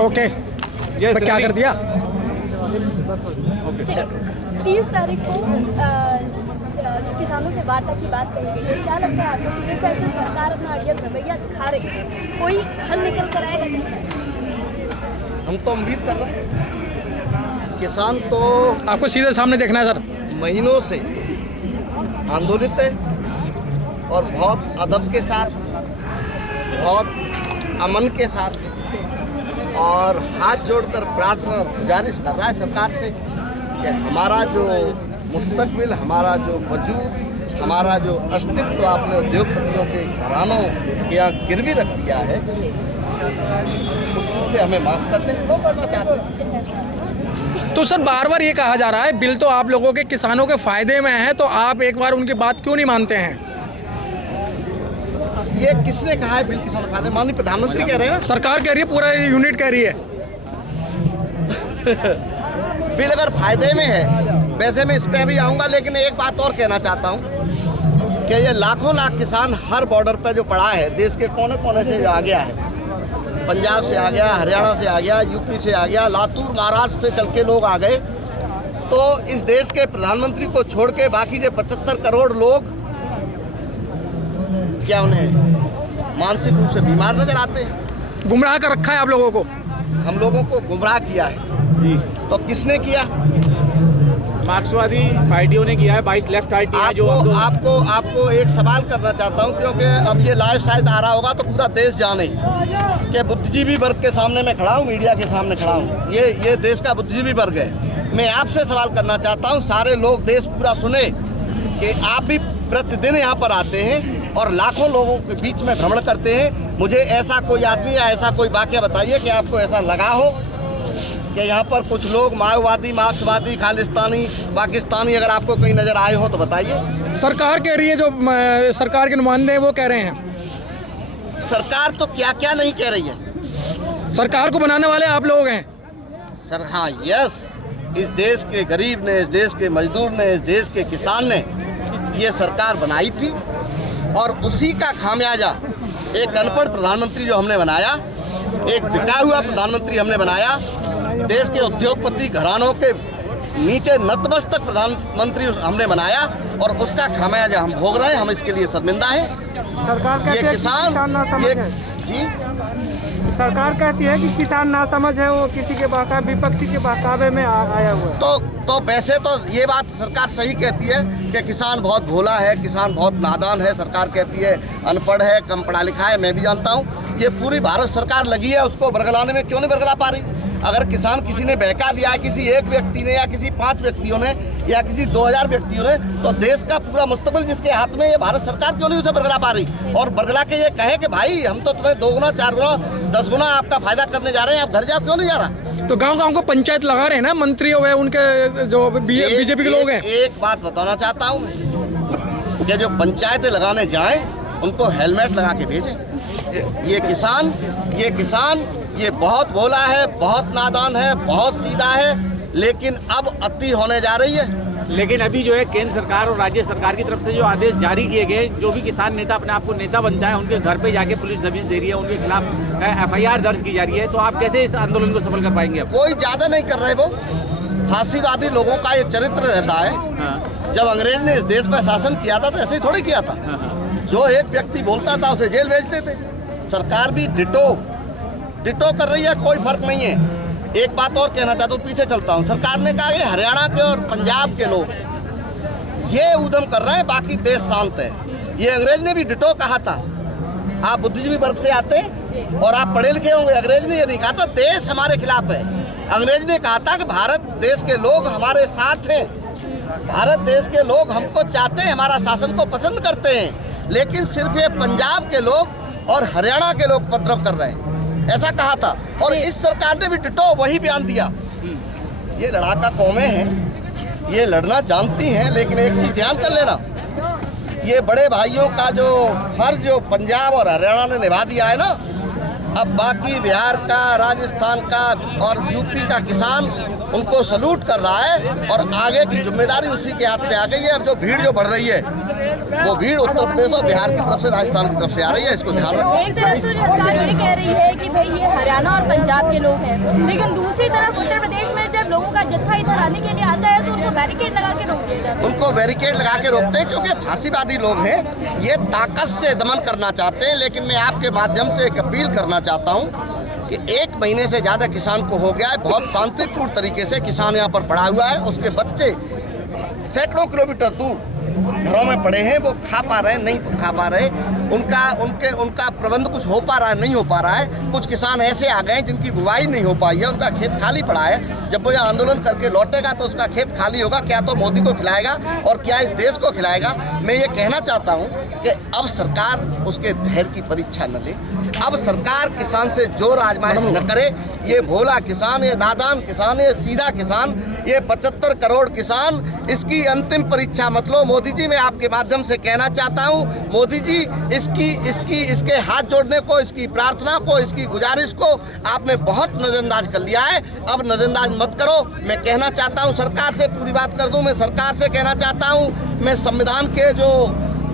Okay, तो क्या कर दिया? 30 तारीख को किसानों से वार्ता की बात कही गई है। क्या लगता है आपको कि जिस तरह से सरकार अपना अड़ियल रवैया दिखा रही है, कोई हल निकल कर आएगा किस तरह? हम तो उम्मीद कर रहे हैं। किसान तो आपको सीधे सामने देखना है सर। महीनों से आंदोलित है और बहुत अदब के साथ, बहुत अमन के साथ और हाथ जोड़कर प्रार्थना और गुजारिश कर रहा है सरकार से कि हमारा जो मुस्तकबिल, हमारा जो वजूद, हमारा जो अस्तित्व आपने उद्योगपतियों के घरानों के यहाँ गिरवी रख दिया है, उससे हमें माफ़ कर दें। वो करना चाहते हैं। तो सर बार बार ये कहा जा रहा है बिल तो आप लोगों के किसानों के फायदे में है, तो आप एक बार उनकी बात क्यों नहीं मानते हैं? ये किसने कहा है बिल किसान फायदे? माननीय प्रधानमंत्री कह रहे हैं ना। सरकार कह रही है, पूरा यूनिट कह रही है। बिल अगर फायदे में है, वैसे मैं इस पे भी आऊँगा, लेकिन एक बात और कहना चाहता हूँ कि ये लाखों लाख किसान हर बॉर्डर पे जो पड़ा है, देश के कोने कोने से जो आ गया है, पंजाब से आ गया, हरियाणा से आ गया, यूपी से आ गया, लातूर महाराष्ट्र से चल के लोग आ गए, तो इस देश के प्रधानमंत्री को छोड़ के बाकी जो 75 करोड़ लोग, क्या उन्हें मानसिक रूप से बीमार नजर आते हैं? गुमराह कर रखा है आप लोगों को। हम लोगों को गुमराह किया है तो किसने किया? मार्क्सवादी पार्टियों ने किया है। 22 लेफ्ट पार्टी है जो आपको एक सवाल करना चाहता हूं, क्योंकि अब ये लाइव शायद आ रहा होगा तो पूरा देश जाने कि बुद्धिजीवी वर्ग के सामने मैं खड़ा हूं, मीडिया के सामने खड़ा हूं, ये देश का बुद्धिजीवी वर्ग है। मैं आपसे सवाल करना चाहता हूं, सारे लोग, देश पूरा सुने कि आप भी प्रतिदिन यहाँ पर आते हैं और लाखों लोगों के बीच में भ्रमण करते हैं। मुझे ऐसा कोई आदमी या ऐसा कोई वाकया बताइए कि आपको ऐसा लगा हो कि यहाँ पर कुछ लोग माओवादी, मार्क्सवादी, खालिस्तानी, पाकिस्तानी अगर आपको कहीं नज़र आए हो तो बताइए। सरकार कह रही है, जो सरकार के नुमाइंदे हैं वो कह रहे हैं। सरकार तो क्या क्या नहीं कह रही है। सरकार को बनाने वाले आप लोग हैं सर। हाँ, यस, इस देश के गरीब ने, इस देश के मजदूर ने, इस देश के किसान ने ये सरकार बनाई थी और उसी का खामियाजा एक अनपढ़ प्रधानमंत्री जो हमने बनाया, एक बिका हुआ प्रधानमंत्री हमने बनाया, देश के उद्योगपति घरानों के नीचे नतमस्तक प्रधानमंत्री हमने बनाया और उसका खामियाजा हम भोग रहे हैं। हम इसके लिए शर्मिंदा हैं। सरकार कहती है किसान ना समझ है। जी, सरकार कहती है कि किसान ना समझ है, वो किसी के विपक्षी के बहकावे में आया हुआ है। तो वैसे तो ये बात सरकार सही कहती है कि किसान बहुत भोला है, किसान बहुत नादान है। सरकार कहती है अनपढ़ है, कम पढ़ा लिखा है। मैं भी जानता हूँ ये पूरी भारत सरकार लगी है उसको बरगलाने में। क्यों नहीं बरगला पा रही? अगर किसान किसी ने बहका दिया है, किसी एक व्यक्ति ने या किसी 5 व्यक्तियों ने या किसी 2000 व्यक्तियों ने, तो देश का पूरा मुस्तकबिल जिसके हाथ में, ये भारत सरकार क्यों नहीं उसे बरगला पा रही? और बरगला के ये कहे कि भाई हम तो तुम्हें 2 गुना, 4 गुना, 10 गुना आपका फायदा करने जा रहे हैं, आप घर जाओ, क्यों नहीं जा रहा? तो गांव-गांव को पंचायत लगा रहे हैं ना मंत्री हुए, उनके जो बीजेपी के लोग हैं। एक बात बताना चाहता हूँ कि जो पंचायतें लगाने जाएं उनको हेलमेट लगा के भेजें। ये किसान ये बहुत भोला है, बहुत नादान है, बहुत सीधा है, लेकिन अब अति होने जा रही है। लेकिन अभी जो है केंद्र सरकार और राज्य सरकार की तरफ से जो आदेश जारी किए गए, जो भी किसान नेता अपने आप को नेता बनता है, उनके घर पे जाके पुलिस दबिश दे रही है, उनके खिलाफ FIR दर्ज की जा रही है, तो आप कैसे इस आंदोलन को सफल कर पाएंगे? कोई ज्यादा नहीं कर रहे, वो फांसीवादी लोगों का ये चरित्र रहता है। हाँ। जब अंग्रेज ने इस देश पर शासन किया था तो ऐसे ही थोड़ी किया था। जो एक व्यक्ति बोलता था उसे जेल भेजते थे। सरकार भी डिटो कर रही है, कोई फर्क नहीं है। एक बात और कहना चाहता हूँ, पीछे चलता हूँ। सरकार ने कहा कि हरियाणा के और पंजाब के लोग ये उद्यम कर रहे हैं, बाकी देश शांत है। ये अंग्रेज ने भी डिटो कहा था। आप बुद्धिजीवी वर्ग से आते और आप पढ़े लिखे होंगे। अंग्रेज ने ये नहीं कहा था देश हमारे खिलाफ है। अंग्रेज ने कहा था कि भारत देश के लोग हमारे साथ हैं, भारत देश के लोग हमको चाहते हैं, हमारा शासन को पसंद करते हैं, लेकिन सिर्फ ये पंजाब के लोग और हरियाणा के लोग उपद्रव कर रहे हैं, ऐसा कहा था। और इस सरकार ने भी डिटो वही बयान दिया। ये लड़ाका कौमें हैं, ये लड़ना जानती हैं, लेकिन एक चीज़ ध्यान कर लेना, ये बड़े भाइयों का जो फर्ज जो पंजाब और हरियाणा ने निभा दिया है ना, अब बाकी बिहार का, राजस्थान का और यूपी का किसान उनको सलूट कर रहा है और आगे की जिम्मेदारी उसी के हाथ में आ गई है। अब जो भीड़ जो बढ़ रही है वो भीड़ उत्तर प्रदेश और बिहार की तरफ से, राजस्थान की तरफ से आ रही है, इसको ध्यान रखें। एक तरफ तो सरकार ये कह रही है कि भाई ये हरियाणा और पंजाब के लोग हैं, लेकिन दूसरी तरफ उत्तर प्रदेश में जब लोगों का जत्था इधर आने के लिए आता है तो उनको बैरिकेड लगा के रोक दिया जाता है। उनको बैरिकेड लगा के रोकते हैं क्योंकि फांसीवादी लोग हैं, ये ताकत से दमन करना चाहते हैं। लेकिन मैं आपके माध्यम से एक अपील करना चाहता हूँ कि 1 महीने से ज़्यादा किसान को हो गया है, बहुत शांतिपूर्ण तरीके से किसान यहाँ पर पड़ा हुआ है, उसके बच्चे सैकड़ों किलोमीटर दूर घरों में पड़े हैं, वो खा पा रहे हैं, नहीं खा पा रहे, उनका प्रबंध कुछ हो पा रहा है, नहीं हो पा रहा है। कुछ किसान ऐसे आ गए हैं जिनकी बुवाई नहीं हो पाई है, उनका खेत खाली पड़ा है। जब वो यहाँ आंदोलन करके लौटेगा तो उसका खेत खाली होगा, क्या तो मोदी को खिलाएगा और क्या इस देश को खिलाएगा। मैं ये कहना चाहता हूँ कि अब सरकार उसके धैर्य की परीक्षा न ले, अब सरकार किसान से जोर आजमाइश न करे। ये भोला किसान, ये नादान किसान, ये सीधा किसान, ये 75 करोड़ किसान, इसकी अंतिम परीक्षा मत लो। मोदी जी, मैं आपके माध्यम से कहना चाहता हूँ, मोदी जी, इसके हाथ जोड़ने को, इसकी प्रार्थना को, इसकी गुजारिश को आपने बहुत नजरअंदाज कर लिया है। अब नजरअंदाज मत करो। मैं कहना चाहता हूँ, सरकार से पूरी बात कर दूँ, मैं सरकार से कहना चाहता हूँ, मैं संविधान के जो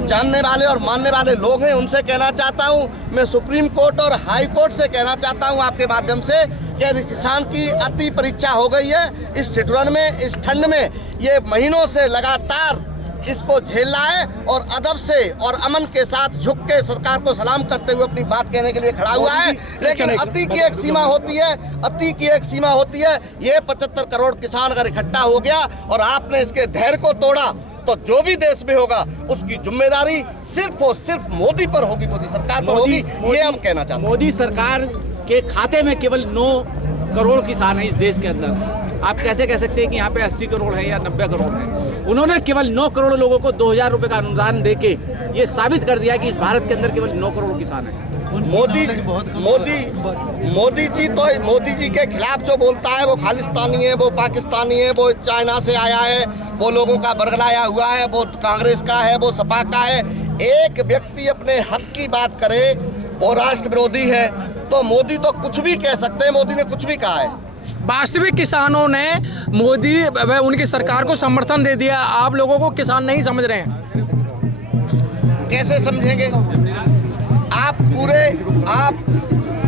जानने वाले और मानने वाले लोग हैं उनसे कहना चाहता हूं, मैं सुप्रीम कोर्ट और हाई कोर्ट से कहना चाहता हूं आपके माध्यम से कि किसान की अति परीक्षा हो गई है। इस ठिठुरन में, इस ठंड में ये महीनों से लगातार इसको झेल रहा है और अदब से और अमन के साथ झुक के सरकार को सलाम करते हुए अपनी बात कहने के लिए खड़ा हुआ है। लेकिन अति की एक सीमा होती है, अति की एक सीमा होती है। ये 75 करोड़ किसान अगर इकट्ठा हो गया और आपने इसके धैर्य को तोड़ा तो जो भी देश में होगा उसकी जिम्मेदारी सिर्फ और सिर्फ मोदी पर होगी, मोदी सरकार पर होगी। ये हम कहना चाहते हैं। मोदी सरकार के खाते में केवल 9 करोड़ किसान हैं इस देश के अंदर। आप कैसे कह सकते हैं कि यहाँ पे 80 करोड़ है या 90 करोड़ है? उन्होंने केवल 9 करोड़ लोगों को 2000 रुपए का अनुदान देके ये साबित कर दिया कि इस भारत के अंदर केवल 9 करोड़ किसान हैं। मोदी जी के खिलाफ जो बोलता है वो खालिस्तानी है, वो पाकिस्तानी है, वो चाइना से आया है, वो लोगों का बरगलाया हुआ है, वो कांग्रेस का है, वो सपा का है। एक व्यक्ति अपने हक की बात करे वो राष्ट्र विरोधी है तो मोदी तो कुछ भी कह सकते हैं। मोदी ने कुछ भी कहा है। वास्तविक किसानों ने मोदी व उनकी सरकार को समर्थन दे दिया। आप लोगों को किसान नहीं समझ रहे हैं, कैसे समझेंगे?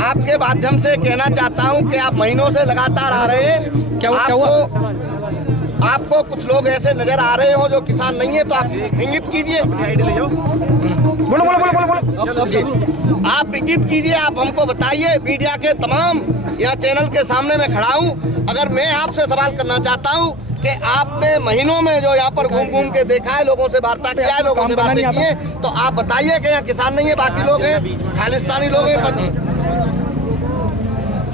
आपके माध्यम से कहना चाहता हूं कि आप महीनों से लगातार आ रहे हैं। क्या हुआ? आपको कुछ लोग ऐसे नजर आ रहे हो जो किसान नहीं है तो आप इंगित कीजिए। बोलो। आप इंगित कीजिए, आप हमको बताइए। मीडिया के तमाम या चैनल के सामने मैं खड़ा हूं। अगर मैं आपसे सवाल करना चाहता हूं कि आपने महीनों में जो यहाँ पर घूम के देखा है, लोगों से वार्ता किया है, लोगों से बातें की है, तो आप बताइए कि यहाँ किसान नहीं है, बाकी लोग हैं, खालिस्तानी लोग हैं।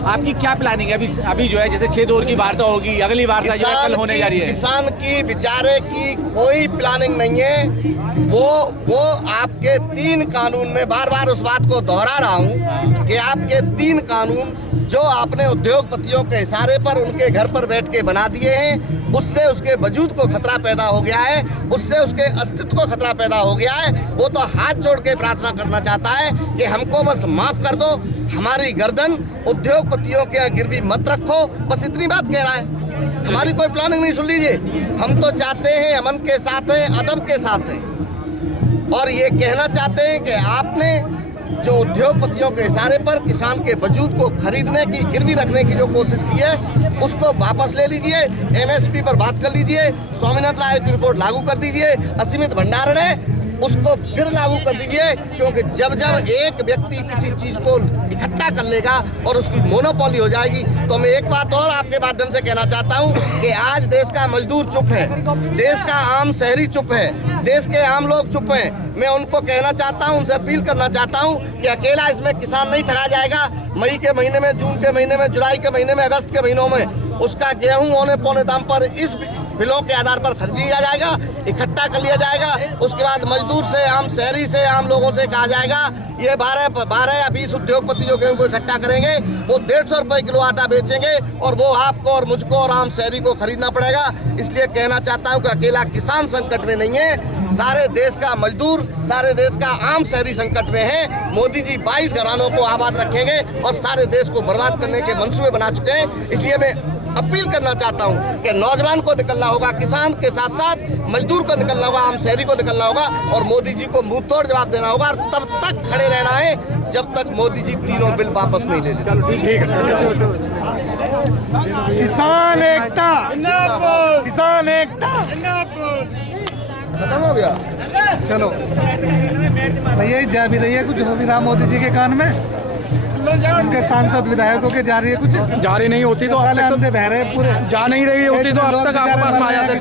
आपकी क्या प्लानिंग है अभी जो है, जैसे 6 दौर की वार्ता होगी, अगली वार्ता जो है कल होने जा रही है? किसान की बेचारे की कोई प्लानिंग नहीं है। वो आपके 3 कानून में बार बार उस बात को दोहरा रहा हूँ कि आपके 3 कानून जो आपने उद्योगपतियों के इशारे पर उनके घर पर बैठ के बना दिए हैं, उससे उसके वजूद को खतरा पैदा हो गया है, उससे उसके अस्तित्व को खतरा पैदा हो गया है। वो तो हाथ जोड़ के प्रार्थना करना चाहता है कि हमको बस माफ कर दो, हमारी गर्दन उद्योगपतियों के गिरवी मत रखो, बस इतनी बात कह रहा है। हमारी कोई प्लानिंग नहीं। सुन लीजिए, हम तो चाहते हैं अमन के साथ हैं, अदब के साथ हैं, और ये कहना चाहते हैं कि आपने जो उद्योगपतियों के इशारे पर किसान के वजूद को खरीदने की, गिरवी रखने की जो कोशिश की है, उसको वापस ले लीजिए। एमएसपी पर बात कर लीजिए, स्वामीनाथन आयोग की रिपोर्ट लागू कर दीजिए, असीमित भंडारण है उसको फिर लागू कर दीजिए। क्योंकि जब एक व्यक्ति किसी चीज को इकट्ठा कर लेगा और उसकी मोनोपोली हो जाएगी, तो मैं एक बात और आपके माध्यम से कहना चाहता हूं कि आज देश का मजदूर चुप है, देश का आम शहरी चुप है, देश के आम लोग चुप हैं। मैं उनको कहना चाहता हूं, उनसे अपील करना चाहता हूं कि अकेला इसमें किसान नहीं ठगा जाएगा। मई के महीने में, जून के महीने में, जुलाई के महीने में, अगस्त के महीनों में उसका गेहूं औने पौने दाम पर इस बिलों के आधार पर खरीद लिया जाएगा। इकट्ठा कर लिया जाएगा। उसके बाद मजदूर से, आम शहरी से, आम लोगों से कहा जाएगा ये 12 या 20 उद्योगपति जो गेहूं को इकट्ठा करेंगे वो 150 रुपए किलो आटा बेचेंगे और वो आपको और मुझको और आम शहरी को खरीदना पड़ेगा। इसलिए कहना चाहता हूं कि अकेला किसान संकट में नहीं है, सारे देश का मजदूर, सारे देश का आम शहरी संकट में है। मोदी जी 22 घरानों को आबाद रखेंगे और सारे देश को बर्बाद करने के मंसूबे बना चुके हैं। इसलिए मैं अपील करना चाहता हूं कि नौजवान को निकलना होगा, किसान के साथ साथ मजदूर को निकलना होगा, आम शहरी को निकलना होगा और मोदी जी को मुंह तोड़ जवाब देना होगा और तब तक खड़े रहना है जब तक मोदी जी तीनों बिल वापस नहीं ले लेते। किसान एकता, किसान एकता। खत्म हो गया। चलो भैया जा भी रही है, कुछ हो भी रहा मोदी जी के कान में, उनके सांसद विधायकों के जा रही है, कुछ जारी नहीं होती तो साले अंधे बह रहे पूरे, जा नहीं रही होती तो अब तक आपके पास में आ जाते